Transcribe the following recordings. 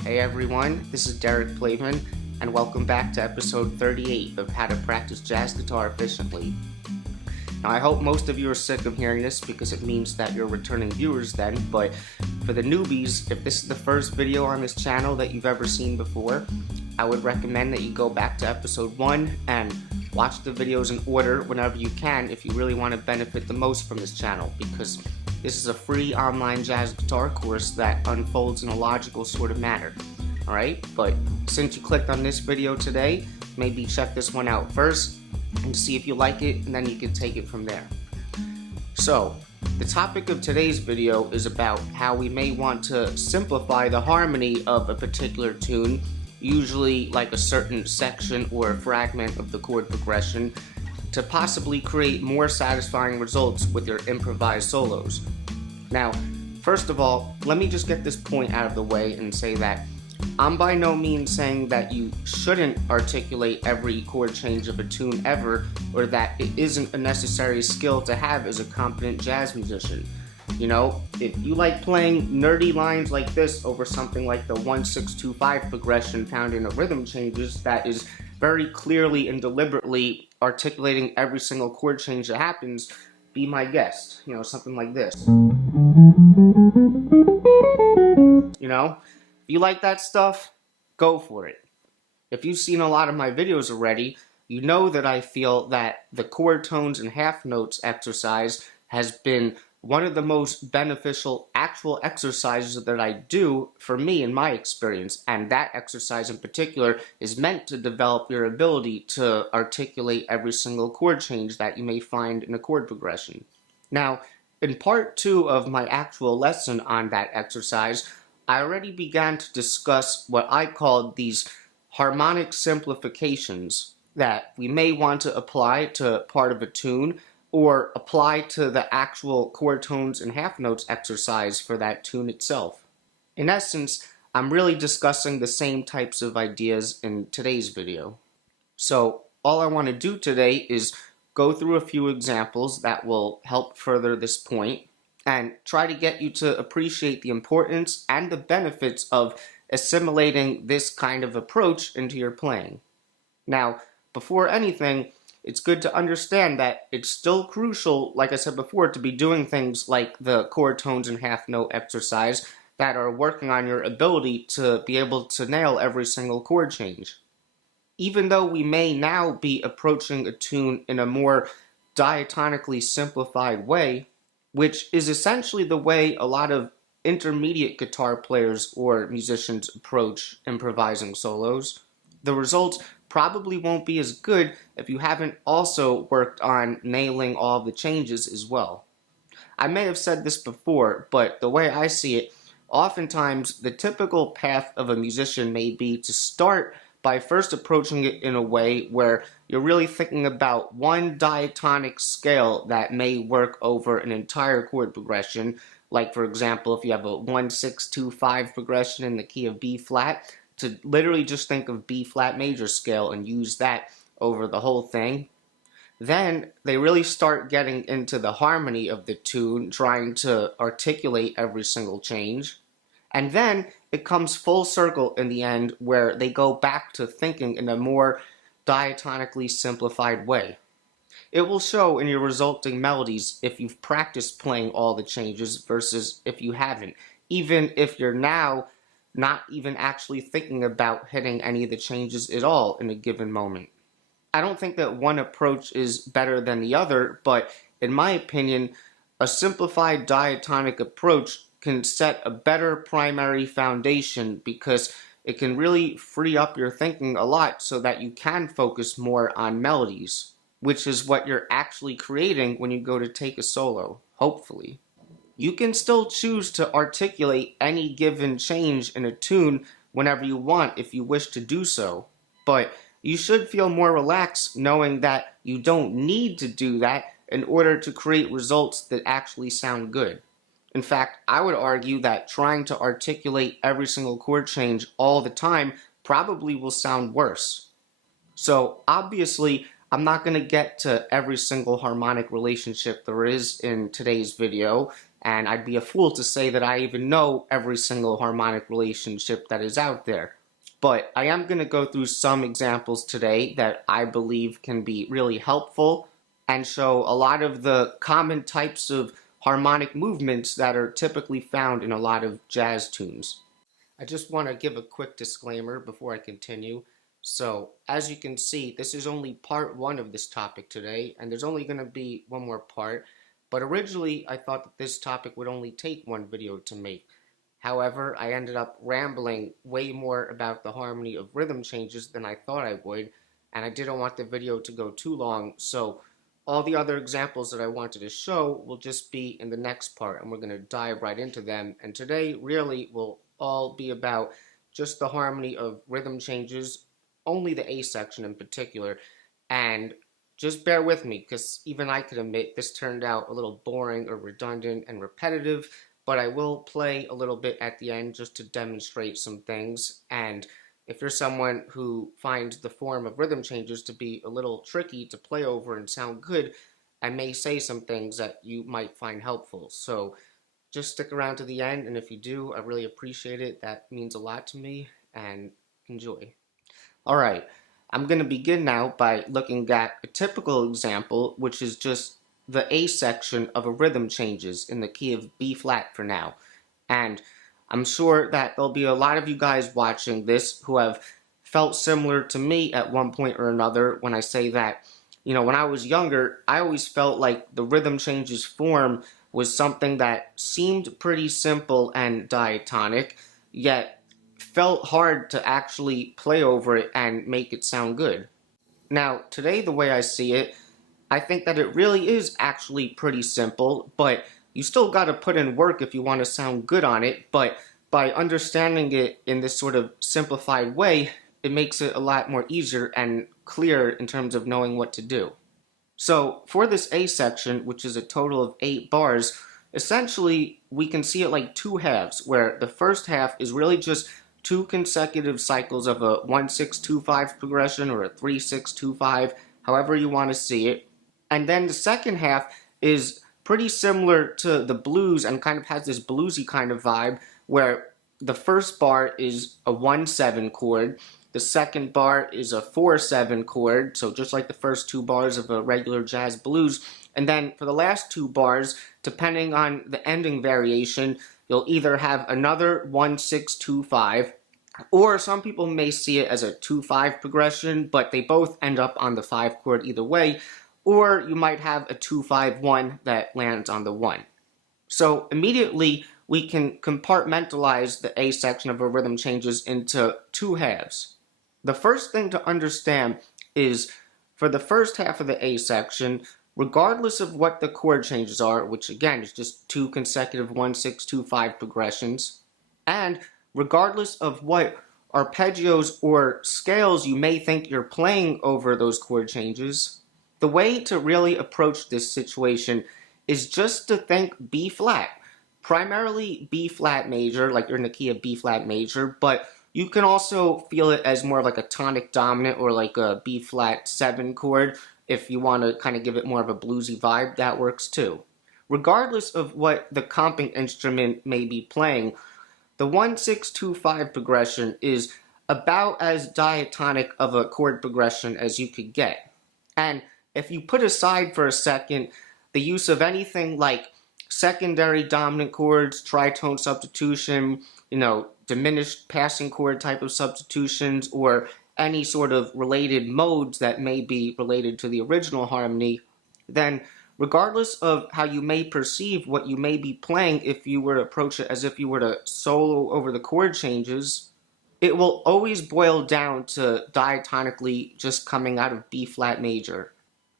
Hey everyone, this is Derek Plavin, and welcome back to episode 38 of How to Practice Jazz Guitar Efficiently. Now I hope most of you are sick of hearing this because it means that you're returning viewers then, but for the newbies, if this is the first video on this channel that you've ever seen before, I would recommend that you go back to episode 1 and watch the videos in order whenever you can if you really want to benefit the most from this channel, because this is a free online jazz guitar course that unfolds in a logical sort of manner. Alright, but since you clicked on this video today, maybe check this one out first and see if you like it, and then you can take it from there. So, the topic of today's video is about how we may want to simplify the harmony of a particular tune, usually like a certain section or fragment of the chord progression, to possibly create more satisfying results with your improvised solos. Now, first of all, let me just get this point out of the way and say that I'm by no means saying that you shouldn't articulate every chord change of a tune ever, or that it isn't a necessary skill to have as a competent jazz musician. You know, if you like playing nerdy lines like this over something like the 1-6-2-5 progression found in a rhythm changes that is very clearly and deliberately articulating every single chord change that happens, be my guest. You know, something like this. You know, if you like that stuff, go for it. If you've seen a lot of my videos already, you know that I feel that the chord tones and half notes exercise has been one of the most beneficial actual exercises that I do for me in my experience, and that exercise in particular is meant to develop your ability to articulate every single chord change that you may find in a chord progression. Now, in part 2 of my actual lesson on that exercise, I already began to discuss what I called these harmonic simplifications that we may want to apply to part of a tune or apply to the actual chord tones and half notes exercise for that tune itself. In essence, I'm really discussing the same types of ideas in today's video. So all I want to do today is go through a few examples that will help further this point and try to get you to appreciate the importance and the benefits of assimilating this kind of approach into your playing. Now, before anything, it's good to understand that it's still crucial, like I said before, to be doing things like the chord tones and half note exercise that are working on your ability to be able to nail every single chord change. Even though we may now be approaching a tune in a more diatonically simplified way, which is essentially the way a lot of intermediate guitar players or musicians approach improvising solos, the results probably won't be as good if you haven't also worked on nailing all the changes as well. I may have said this before, but the way I see it, oftentimes the typical path of a musician may be to start by first approaching it in a way where you're really thinking about one diatonic scale that may work over an entire chord progression. Like, for example, if you have a 1-6-2-5 progression in the key of B flat, to literally just think of B flat major scale and use that over the whole thing. Then they really start getting into the harmony of the tune, trying to articulate every single change. And then it comes full circle in the end where they go back to thinking in a more diatonically simplified way. It will show in your resulting melodies if you've practiced playing all the changes versus if you haven't, even if you're now not even actually thinking about hitting any of the changes at all in a given moment. I don't think that one approach is better than the other, but in my opinion, a simplified diatonic approach can set a better primary foundation because it can really free up your thinking a lot so that you can focus more on melodies, which is what you're actually creating when you go to take a solo, hopefully. You can still choose to articulate any given change in a tune whenever you want if you wish to do so, but you should feel more relaxed knowing that you don't need to do that in order to create results that actually sound good. In fact, I would argue that trying to articulate every single chord change all the time probably will sound worse. So obviously, I'm not going to get to every single harmonic relationship there is in today's video, and I'd be a fool to say that I even know every single harmonic relationship that is out there. But I am going to go through some examples today that I believe can be really helpful and show a lot of the common types of harmonic movements that are typically found in a lot of jazz tunes. I just want to give a quick disclaimer before I continue. So, as you can see, this is only part one of this topic today, and there's only going to be one more part. But originally, I thought that this topic would only take one video to make. However, I ended up rambling way more about the harmony of rhythm changes than I thought I would, and I didn't want the video to go too long, so all the other examples that I wanted to show will just be in the next part, and we're going to dive right into them. And today really will all be about just the harmony of rhythm changes, only the A section in particular, and just bear with me, because even I could admit this turned out a little boring or redundant and repetitive, but I will play a little bit at the end just to demonstrate some things. And if you're someone who finds the form of rhythm changes to be a little tricky to play over and sound good, I may say some things that you might find helpful. So just stick around to the end, and if you do, I really appreciate it. That means a lot to me, and enjoy. Alright, I'm going to begin now by looking at a typical example, which is just the A section of a rhythm changes in the key of B flat for now. And I'm sure that there'll be a lot of you guys watching this who have felt similar to me at one point or another when I say that, when I was younger, I always felt like the rhythm changes form was something that seemed pretty simple and diatonic, yet felt hard to actually play over it and make it sound good. Now, today, the way I see it, I think that it really is actually pretty simple, but you still got to put in work if you want to sound good on it. But by understanding it in this sort of simplified way, it makes it a lot more easier and clearer in terms of knowing what to do. So for this A section, which is a total of 8 bars, essentially we can see it like two halves, where the first half is really just 2 consecutive cycles of a 1-6-2-5 progression or a 3-6-2-5, however you want to see it. And then the second half is pretty similar to the blues and kind of has this bluesy kind of vibe, where the first bar is a 1-7 chord, the second bar is a 4-7 chord, so just like the first 2 bars of a regular jazz blues. And then for the last 2 bars, depending on the ending variation, you'll either have another 1-6-2-5, or some people may see it as a 2-5 progression, but they both end up on the 5 chord either way, or you might have a 2-5-1 that lands on the 1. So immediately we can compartmentalize the A section of a rhythm changes into 2 halves. The first thing to understand is for the first half of the A section, regardless of what the chord changes are, which again is just 2 consecutive 1-6-2-5 progressions, and regardless of what arpeggios or scales you may think you're playing over those chord changes, the way to really approach this situation is just to think B flat. Primarily B flat major, like you're in the key of B flat major, but you can also feel it as more of like a tonic dominant or like a B flat 7 chord. If you want to kind of give it more of a bluesy vibe, that works too. Regardless of what the comping instrument may be playing, the 1-6-2-5 progression is about as diatonic of a chord progression as you could get. And if you put aside for a second the use of anything like secondary dominant chords, tritone substitution, diminished passing chord type of substitutions, or any sort of related modes that may be related to the original harmony, then regardless of how you may perceive what you may be playing, if you were to approach it as if you were to solo over the chord changes, it will always boil down to diatonically just coming out of B flat major.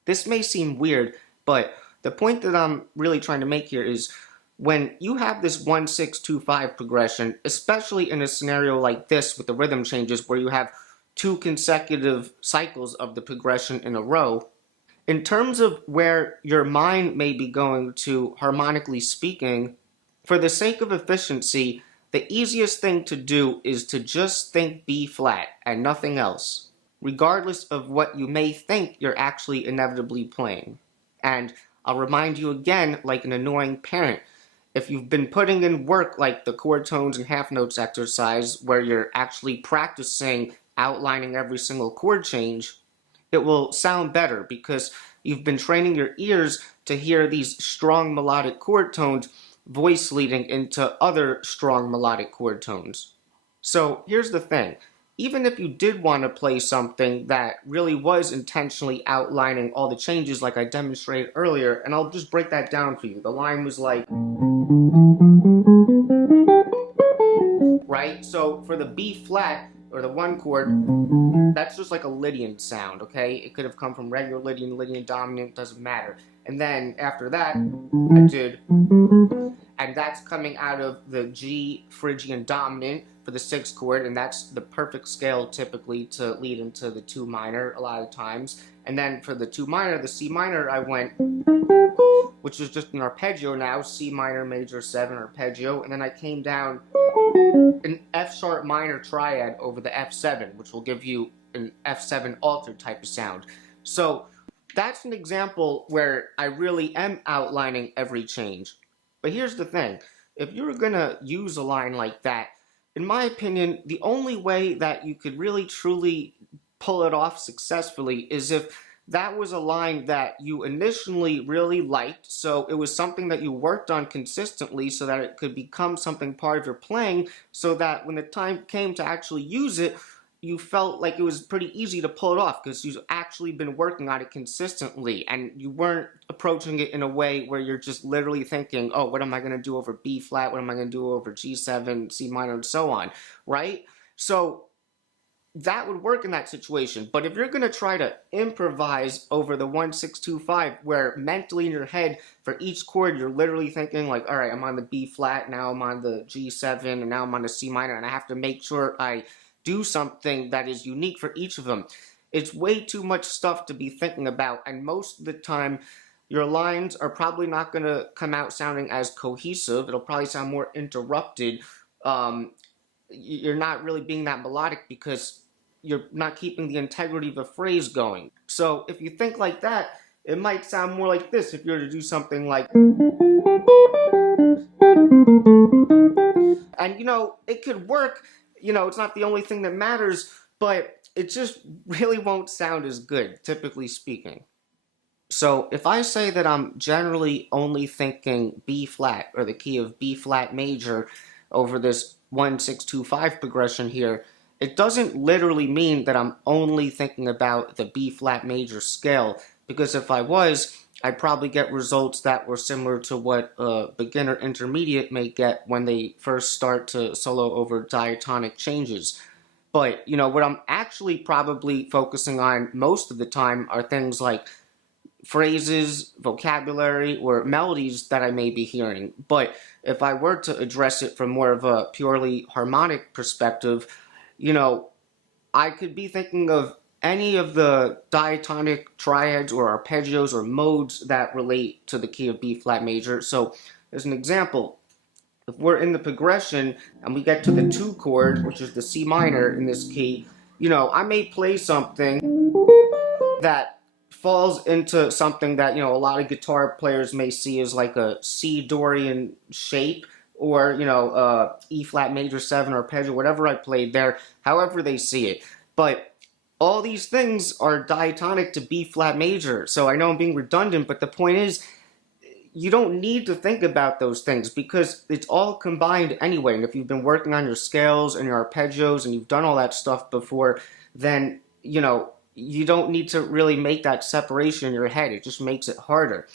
This may seem weird, but the point that I'm really trying to make here is when you have this 1-6-2-5 progression, especially in a scenario like this with the rhythm changes where you have 2 consecutive cycles of the progression in a row, in terms of where your mind may be going to harmonically speaking, for the sake of efficiency, the easiest thing to do is to just think B flat and nothing else, regardless of what you may think you're actually inevitably playing. And I'll remind you again, like an annoying parent, if you've been putting in work like the chord tones and half notes exercise where you're actually practicing outlining every single chord change, it will sound better because you've been training your ears to hear these strong melodic chord tones voice leading into other strong melodic chord tones. So here's the thing. Even if you did want to play something that really was intentionally outlining all the changes like I demonstrated earlier, and I'll just break that down for you. The line was like, right? So for the B flat, or the one chord, that's just like a Lydian sound, okay? It could have come from regular Lydian, Lydian dominant, doesn't matter. And then after that, I did, and that's coming out of the G Phrygian dominant for the sixth chord, and that's the perfect scale typically to lead into the 2 minor a lot of times. And then for the 2 minor, the C minor, I went, which is just an arpeggio now, C minor major 7 arpeggio, and then I came down an F sharp minor triad over the F7, which will give you an F7 altered type of sound. So that's an example where I really am outlining every change. But here's the thing. If you're going to use a line like that, in my opinion, the only way that you could really truly pull it off successfully is if that was a line that you initially really liked, so it was something that you worked on consistently so that it could become something part of your playing, so that when the time came to actually use it, you felt like it was pretty easy to pull it off because you've actually been working on it consistently and you weren't approaching it in a way where you're just literally thinking, oh, what am I going to do over B flat? What am I going to do over G7, C minor, and so on, right? So that would work in that situation. But if you're going to try to improvise over the 1-6-2-5, where mentally in your head for each chord you're literally thinking like, all right, I'm on the B flat, now I'm on the G7, and now I'm on the C minor, and I have to make sure I do something that is unique for each of them, it's way too much stuff to be thinking about, and most of the time your lines are probably not going to come out sounding as cohesive. It'll probably sound more interrupted. You're not really being that melodic because you're not keeping the integrity of a phrase going. So if you think like that, it might sound more like this if you were to do something like, and it could work. It's not the only thing that matters, but it just really won't sound as good, typically speaking. So if I say that I'm generally only thinking B flat, or the key of B flat major, over this 1-6-2-5 progression here, it doesn't literally mean that I'm only thinking about the B flat major scale, because if I was, I'd probably get results that were similar to what a beginner intermediate may get when they first start to solo over diatonic changes. But, what I'm actually probably focusing on most of the time are things like phrases, vocabulary, or melodies that I may be hearing. But if I were to address it from more of a purely harmonic perspective, I could be thinking of any of the diatonic triads or arpeggios or modes that relate to the key of B flat major. So as an example, if we're in the progression and we get to the 2 chord, which is the C minor in this key, I may play something that falls into something that a lot of guitar players may see as like a C Dorian shape, or E flat major 7 arpeggio, whatever I played there, however they see it. But all these things are diatonic to B flat major, so I know I'm being redundant, but the point is, you don't need to think about those things because it's all combined anyway. And if you've been working on your scales and your arpeggios and you've done all that stuff before, then you don't need to really make that separation in your head. It just makes it harder.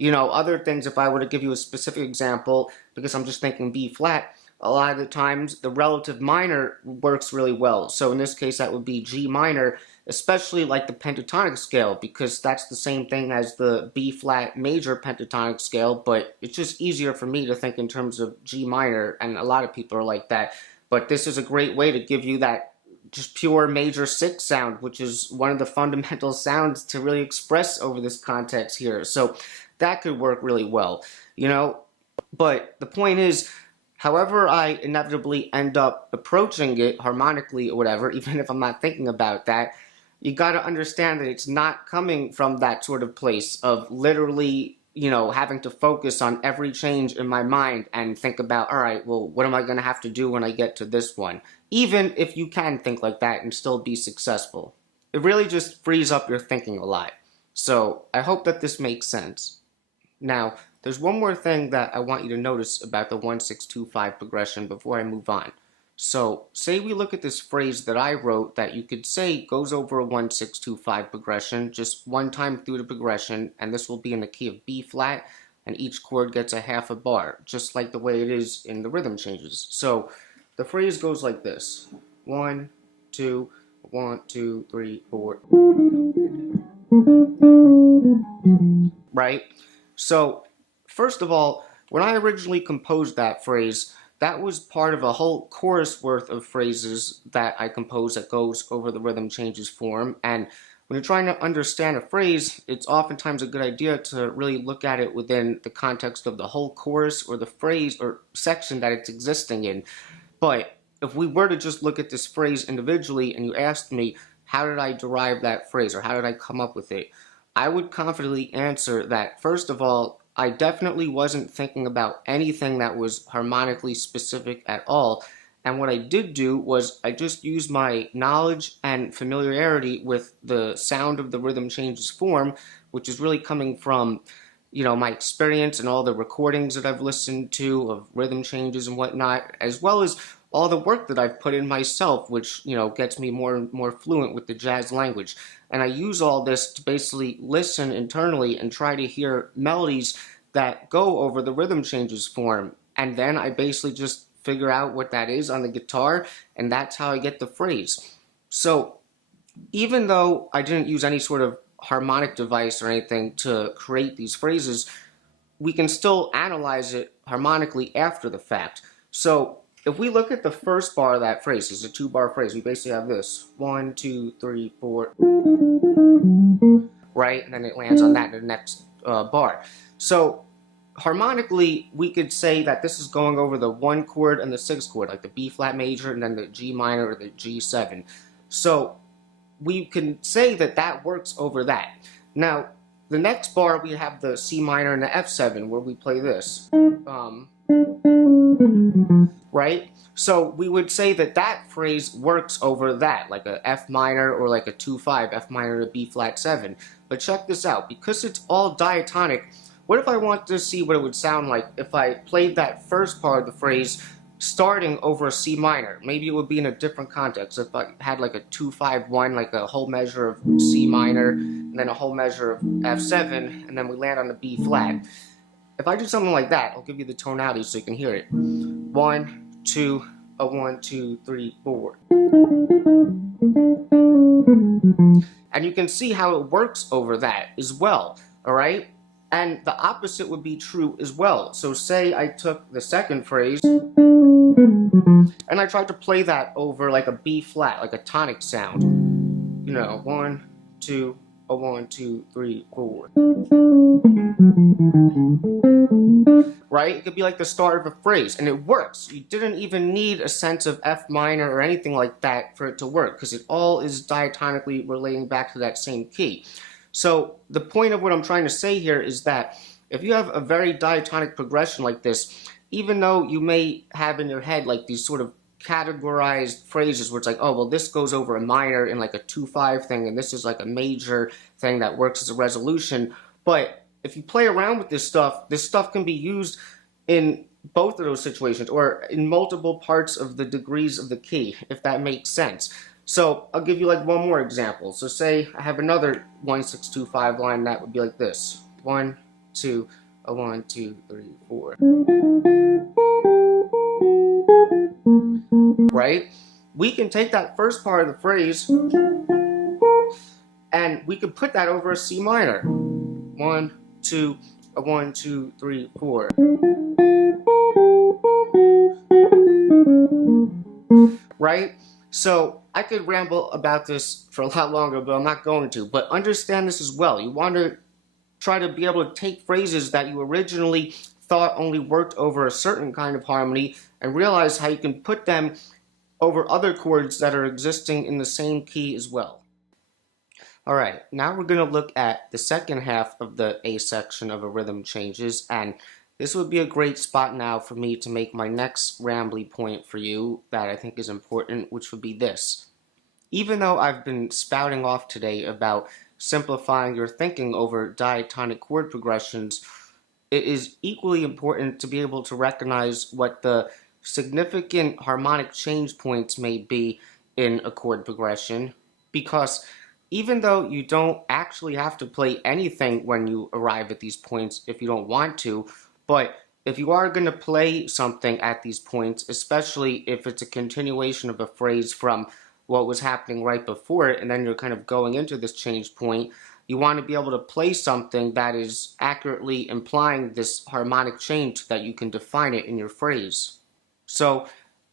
Other things, if I were to give you a specific example, because I'm just thinking B flat, a lot of the times the relative minor works really well. So in this case, that would be G minor, especially like the pentatonic scale, because that's the same thing as the B flat major pentatonic scale, but it's just easier for me to think in terms of G minor, and a lot of people are like that. But this is a great way to give you that just pure major 6 sound, which is one of the fundamental sounds to really express over this context here. So that could work really well, But the point is, however I inevitably end up approaching it harmonically or whatever, even if I'm not thinking about that, you got to understand that it's not coming from that sort of place of literally having to focus on every change in my mind and think about, all right, well, what am I going to have to do when I get to this one? Even if you can think like that and still be successful. It really just frees up your thinking a lot. So I hope that this makes sense. Now, there's one more thing that I want you to notice about the 1-6-2-5 progression before I move on. So, say we look at this phrase that I wrote that you could say goes over a 1-6-2-5 progression just one time through the progression, and this will be in the key of B flat, and each chord gets a half a bar, just like the way it is in the rhythm changes. So, the phrase goes like this: 1, 2, 1, 2, 3, 4. Right? So, first of all, when I originally composed that phrase, that was part of a whole chorus worth of phrases that I composed that goes over the rhythm changes form. And when you're trying to understand a phrase, it's oftentimes a good idea to really look at it within the context of the whole chorus or the phrase or section that it's existing in. But if we were to just look at this phrase individually and you asked me, how did I derive that phrase or how did I come up with it? I would confidently answer that, first of all, I definitely wasn't thinking about anything that was harmonically specific at all. And what I did do was I just used my knowledge and familiarity with the sound of the rhythm changes form, which is really coming from, my experience and all the recordings that I've listened to of rhythm changes and whatnot, as well as all the work that I've put in myself, which, gets me more and more fluent with the jazz language. And I use all this to basically listen internally and try to hear melodies that go over the rhythm changes form. And then I basically just figure out what that is on the guitar, and that's how I get the phrase. So even though I didn't use any sort of harmonic device or anything to create these phrases, we can still analyze it harmonically after the fact. So if we look at the first bar of that phrase, it's a 2-bar phrase, we basically have this 1, 2, 3, 4, right? And then it lands on that in the next bar. So harmonically, we could say that this is going over the 1 chord and the 6 chord, like the B flat major and then the G minor or the G7. So we can say that that works over that. Now, the next bar we have the C minor and the F7 where we play this. Right? So we would say that that phrase works over that, like a F minor or like a 2-5, F minor to B flat 7. But check this out, because it's all diatonic, what if I want to see what it would sound like if I played that first part of the phrase starting over a C minor? Maybe it would be in a different context. If I had like a 2-5-1, like a whole measure of C minor, and then a whole measure of F7, and then we land on the B flat. If I do something like that, I'll give you the tonality so you can hear it. 1, 2, a 1, 2, 3, 4. And you can see how it works over that as well, all right? And the opposite would be true as well. So say I took the second phrase and I tried to play that over like a B flat, like a tonic sound. 1, 2, a 1, 2, 3, 4. Right? It could be like the start of a phrase, and it works. You didn't even need a sense of F minor or anything like that for it to work, because it all is diatonically relating back to that same key. So the point of what I'm trying to say here is that if you have a very diatonic progression like this, even though you may have in your head like these sort of categorized phrases where it's like, oh, well, this goes over a minor in like a 2-5 thing, and this is like a major thing that works as a resolution. But if you play around with this stuff can be used in both of those situations or in multiple parts of the degrees of the key, if that makes sense. So I'll give you like one more example. So say I have another 1-6-2-5 line that would be like this. 1, 2, a 1, 2, 3, 4. Right? We can take that first part of the phrase and we could put that over a C minor. 1, 2, a 1, 2, 3, 4. Right? So I could ramble about this for a lot longer, but I'm not going to. But understand this as well. You want to try to be able to take phrases that you originally thought only worked over a certain kind of harmony and realize how you can put them over other chords that are existing in the same key as well. Alright, now we're going to look at the second half of the A section of a rhythm changes, and this would be a great spot now for me to make my next rambly point for you that I think is important, which would be this. Even though I've been spouting off today about simplifying your thinking over diatonic chord progressions, it is equally important to be able to recognize what the significant harmonic change points may be in a chord progression, because even though you don't actually have to play anything when you arrive at these points if you don't want to, but if you are going to play something at these points, especially if it's a continuation of a phrase from what was happening right before it, and then you're kind of going into this change point, you want to be able to play something that is accurately implying this harmonic change so that you can define it in your phrase. So,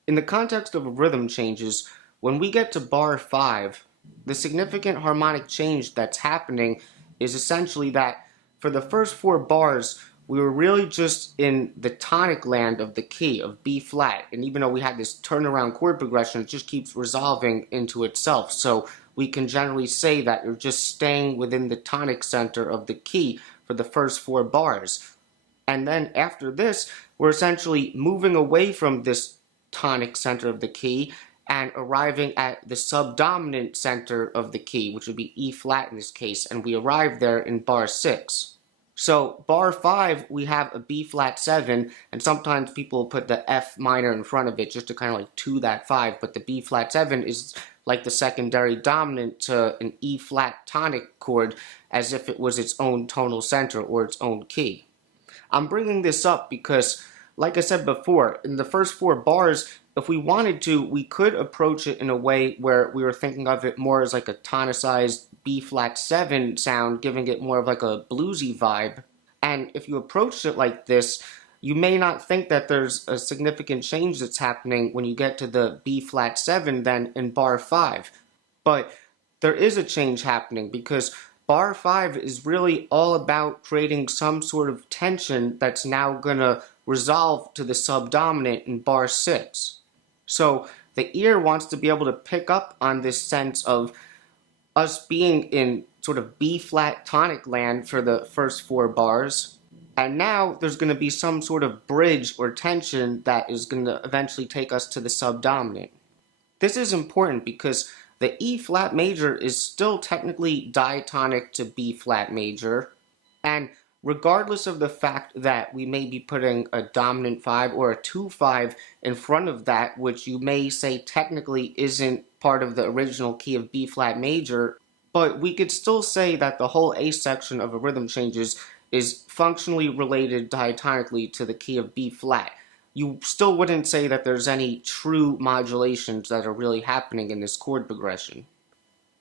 in the context of rhythm changes, when we get to bar 5, the significant harmonic change that's happening is essentially that for the first 4 bars, we were really just in the tonic land of the key of B flat, and even though we had this turnaround chord progression, it just keeps resolving into itself. So we can generally say that you're just staying within the tonic center of the key for the first 4 bars. And then after this, we're essentially moving away from this tonic center of the key and arriving at the subdominant center of the key, which would be E flat in this case, and we arrive there in bar 6. So bar 5, we have a B flat 7, and sometimes people put the F minor in front of it just to kind of like 2 that 5, but the B flat 7 is like the secondary dominant to an E flat tonic chord, as if it was its own tonal center or its own key. I'm bringing this up because, like I said before, in the first 4 bars, if we wanted to, we could approach it in a way where we were thinking of it more as like a tonicized B flat 7 sound, giving it more of like a bluesy vibe. And if you approached it like this, you may not think that there's a significant change that's happening when you get to the B flat 7 then in bar 5. But there is a change happening because bar 5 is really all about creating some sort of tension that's now going to resolve to the subdominant in bar 6. So the ear wants to be able to pick up on this sense of us being in sort of B flat tonic land for the first 4 bars, and now there's going to be some sort of bridge or tension that is going to eventually take us to the subdominant. This is important because the E flat major is still technically diatonic to B flat major, and regardless of the fact that we may be putting a dominant 5 or a 2-5 in front of that, which you may say technically isn't part of the original key of B flat major, but we could still say that the whole A section of a rhythm changes is functionally related diatonically to the key of B flat. You still wouldn't say that there's any true modulations that are really happening in this chord progression.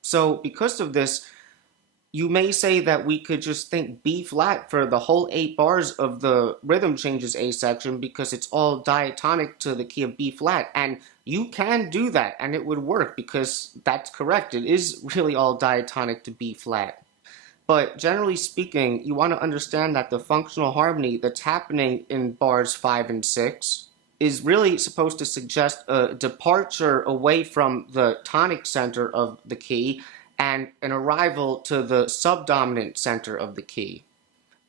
So because of this, you may say that we could just think B flat for the whole 8 bars of the rhythm changes A section because it's all diatonic to the key of B flat, and you can do that and it would work because that's correct. It is really all diatonic to B flat. But generally speaking, you want to understand that the functional harmony that's happening in bars 5 and 6 is really supposed to suggest a departure away from the tonic center of the key and an arrival to the subdominant center of the key.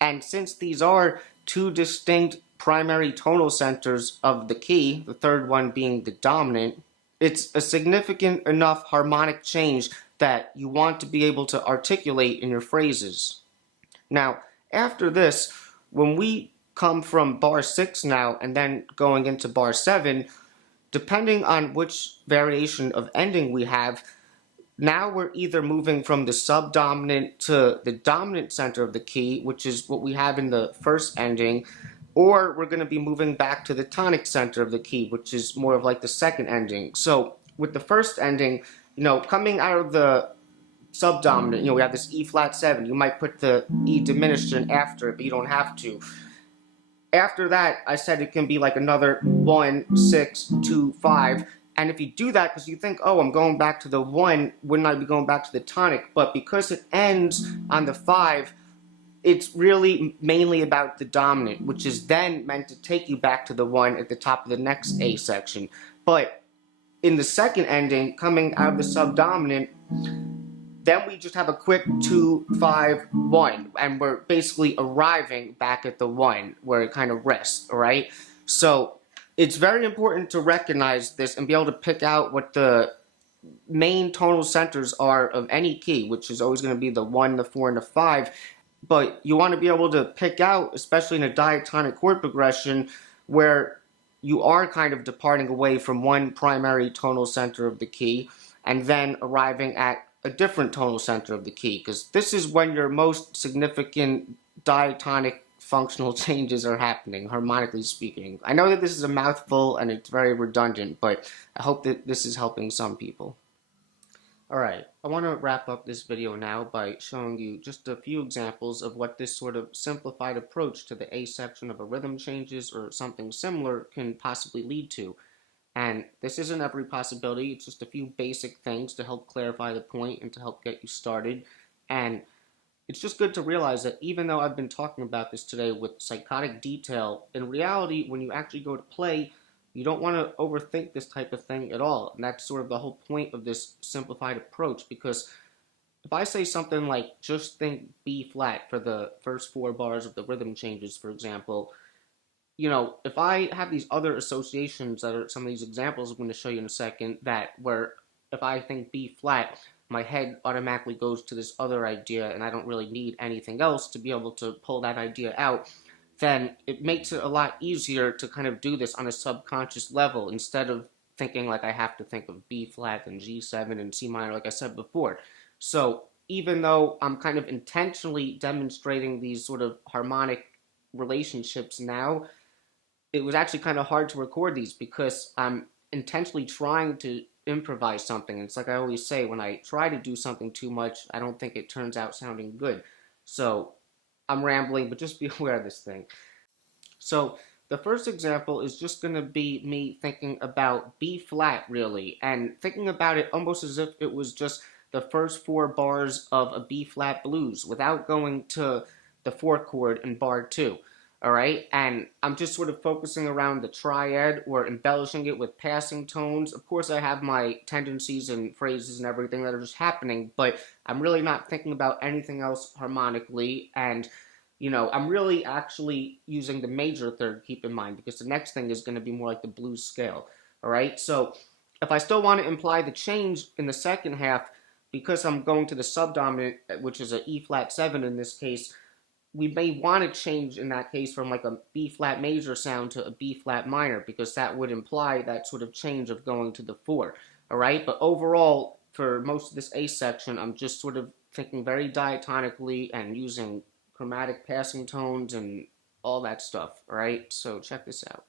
And since these are 2 distinct primary tonal centers of the key, the third one being the dominant, it's a significant enough harmonic change that you want to be able to articulate in your phrases. Now, after this, when we come from bar 6 now and then going into bar 7, depending on which variation of ending we have, now we're either moving from the subdominant to the dominant center of the key, which is what we have in the first ending, or we're going to be moving back to the tonic center of the key, which is more of like the second ending. So with the first ending, coming out of the subdominant, we have this E flat 7. You might put the E diminished in after it, but you don't have to. After that, I said it can be like another 1, 6, 2, 5. And if you do that because you think, oh, I'm going back to the 1, wouldn't I be going back to the tonic? But because it ends on the 5, it's really mainly about the dominant, which is then meant to take you back to the 1 at the top of the next A section. But in the second ending, coming out of the subdominant, then we just have a quick 2, 5, 1, and we're basically arriving back at the 1 where it kind of rests, alright? So it's very important to recognize this and be able to pick out what the main tonal centers are of any key, which is always going to be the 1, the 4, and the 5. But you want to be able to pick out, especially in a diatonic chord progression, where you are kind of departing away from one primary tonal center of the key and then arriving at a different tonal center of the key, because this is when your most significant diatonic functional changes are happening, harmonically speaking. I know that this is a mouthful and it's very redundant, but I hope that this is helping some people. Alright, I want to wrap up this video now by showing you just a few examples of what this sort of simplified approach to the A section of a rhythm changes or something similar can possibly lead to. And this isn't every possibility, it's just a few basic things to help clarify the point and to help get you started. And it's just good to realize that even though I've been talking about this today with psychotic detail, in reality, when you actually go to play, you don't want to overthink this type of thing at all. And that's sort of the whole point of this simplified approach, because if I say something like, just think B flat for the first 4 bars of the rhythm changes, for example, you know, if I have these other associations that are some of these examples I'm going to show you in a second, that where if I think B flat, my head automatically goes to this other idea and I don't really need anything else to be able to pull that idea out, then it makes it a lot easier to kind of do this on a subconscious level instead of thinking like I have to think of B flat and G7 and C minor like I said before. So even though I'm kind of intentionally demonstrating these sort of harmonic relationships now, it was actually kind of hard to record these because I'm intentionally trying to improvise something. It's like I always say, when I try to do something too much, I don't think it turns out sounding good. So I'm rambling, but just be aware of this thing. So the first example is just going to be me thinking about B flat, really, and thinking about it almost as if it was just the first 4 bars of a B flat blues without going to the 4th chord in bar 2. Alright, and I'm just sort of focusing around the triad or embellishing it with passing tones. Of course, I have my tendencies and phrases and everything that are just happening, but I'm really not thinking about anything else harmonically, and you know, I'm really actually using the major third, keep in mind, because the next thing is going to be more like the blues scale. Alright, so if I still want to imply the change in the second half, because I'm going to the subdominant, which is a E flat 7 in this case, we may want to change in that case from like a B flat major sound to a B flat minor, because that would imply that sort of change of going to the 4. Alright, but overall, for most of this A section, I'm just sort of thinking very diatonically and using chromatic passing tones and all that stuff. Alright, so check this out.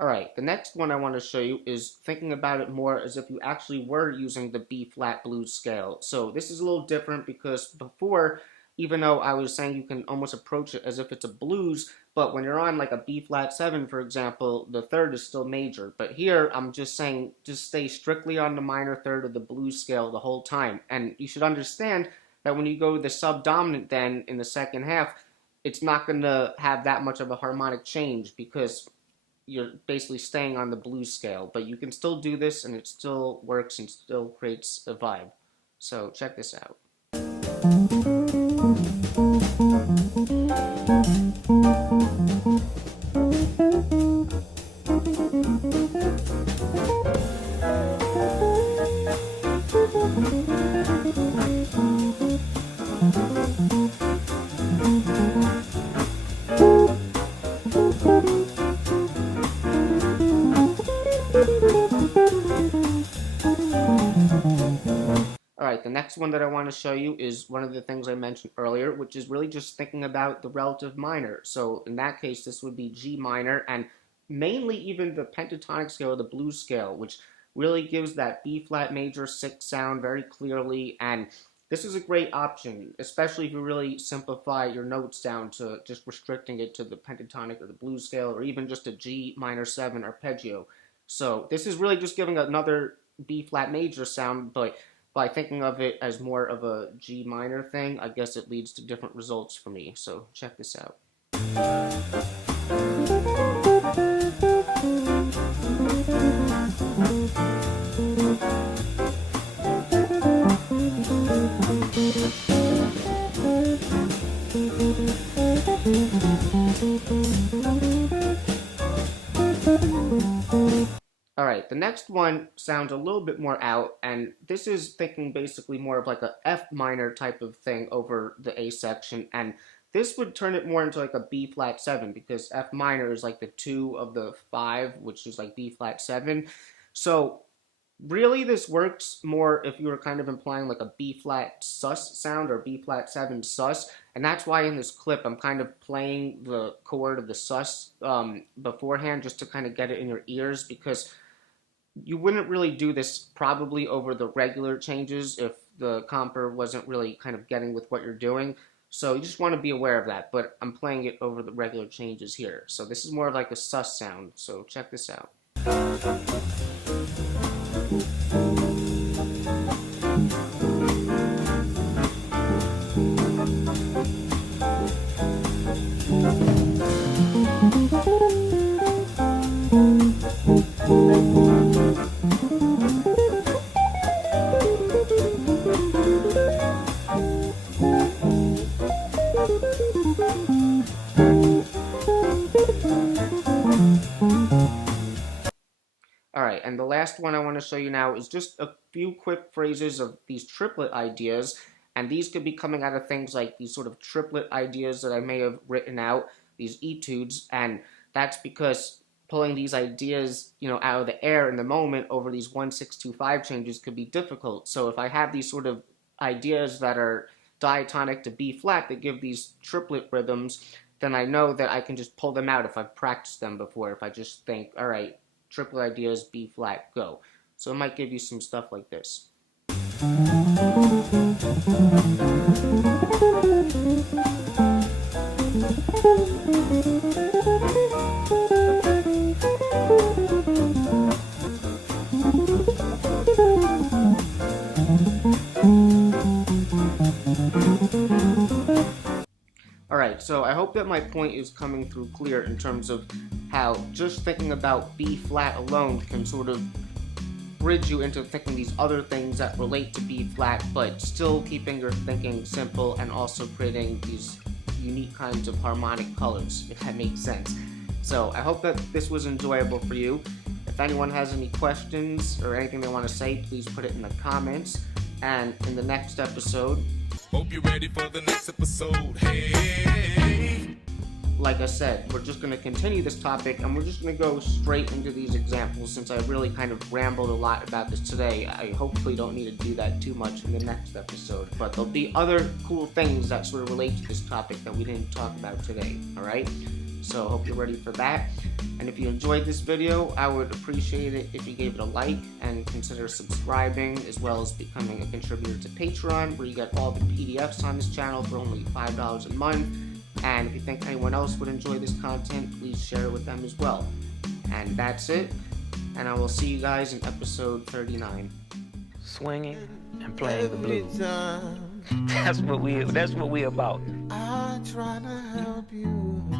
Alright, the next one I want to show you is thinking about it more as if you actually were using the B flat blues scale. So this is a little different because before, even though I was saying you can almost approach it as if it's a blues, but when you're on like a B flat 7, for example, the third is still major. But here I'm just saying just stay strictly on the minor third of the blues scale the whole time. And you should understand that when you go the subdominant then in the second half, it's not going to have that much of a harmonic change because you're basically staying on the blues scale, but you can still do this and it still works and still creates a vibe. So check this out. Alright, the next one that I want to show you is one of the things I mentioned earlier, which is really just thinking about the relative minor. So in that case, this would be G minor, and mainly even the pentatonic scale or the blues scale, which really gives that B flat major 6 sound very clearly, and This is a great option, especially if you really simplify your notes down to just restricting it to the pentatonic or the blues scale, or even just a G minor 7 arpeggio. So this is really just giving another B flat major sound, but by thinking of it as more of a G minor thing, I guess it leads to different results for me. So check this out. Alright, the next one sounds a little bit more out, and this is thinking basically more of like a F minor type of thing over the A section, and this would turn it more into like a B flat 7, because F minor is like the 2 of the 5, which is like B flat 7. So really this works more if you were kind of implying like a B flat sus sound or B flat 7 sus, and that's why in this clip I'm kind of playing the chord of the sus beforehand just to kind of get it in your ears, because you wouldn't really do this probably over the regular changes if the comper wasn't really kind of getting with what you're doing. So you just want to be aware of that, but I'm playing it over the regular changes here. So this is more of like a sus sound, so check this out. Alright, and the last one I want to show you now is just a few quick phrases of these triplet ideas, and these could be coming out of things like these sort of triplet ideas that I may have written out, these etudes, and that's because pulling these ideas, out of the air in the moment over these 1-6-2-5 changes could be difficult. So if I have these sort of ideas that are diatonic to B flat that give these triplet rhythms, then I know that I can just pull them out if I've practiced them before, if I just think, alright, triplet ideas, B flat, go. So it might give you some stuff like this. Alright, so I hope that my point is coming through clear in terms of how just thinking about B flat alone can sort of bridge you into thinking these other things that relate to B flat, but still keeping your thinking simple and also creating these unique kinds of harmonic colors, if that makes sense. So I hope that this was enjoyable for you. If anyone has any questions or anything they want to say, please put it in the comments. And in the next episode, hope you're ready for the next episode. Hey. Like I said, we're just going to continue this topic, and we're just going to go straight into these examples since I really kind of rambled a lot about this today. I hopefully don't need to do that too much in the next episode, but there'll be other cool things that sort of relate to this topic that we didn't talk about today, alright? So I hope you're ready for that, and if you enjoyed this video, I would appreciate it if you gave it a like and consider subscribing, as well as becoming a contributor to Patreon, where you get all the PDFs on this channel for only $5 a month. And if you think anyone else would enjoy this content, please share it with them as well. And that's it, and I will see you guys in episode 39. Swinging and playing the blues. That's what we about. I try to help you.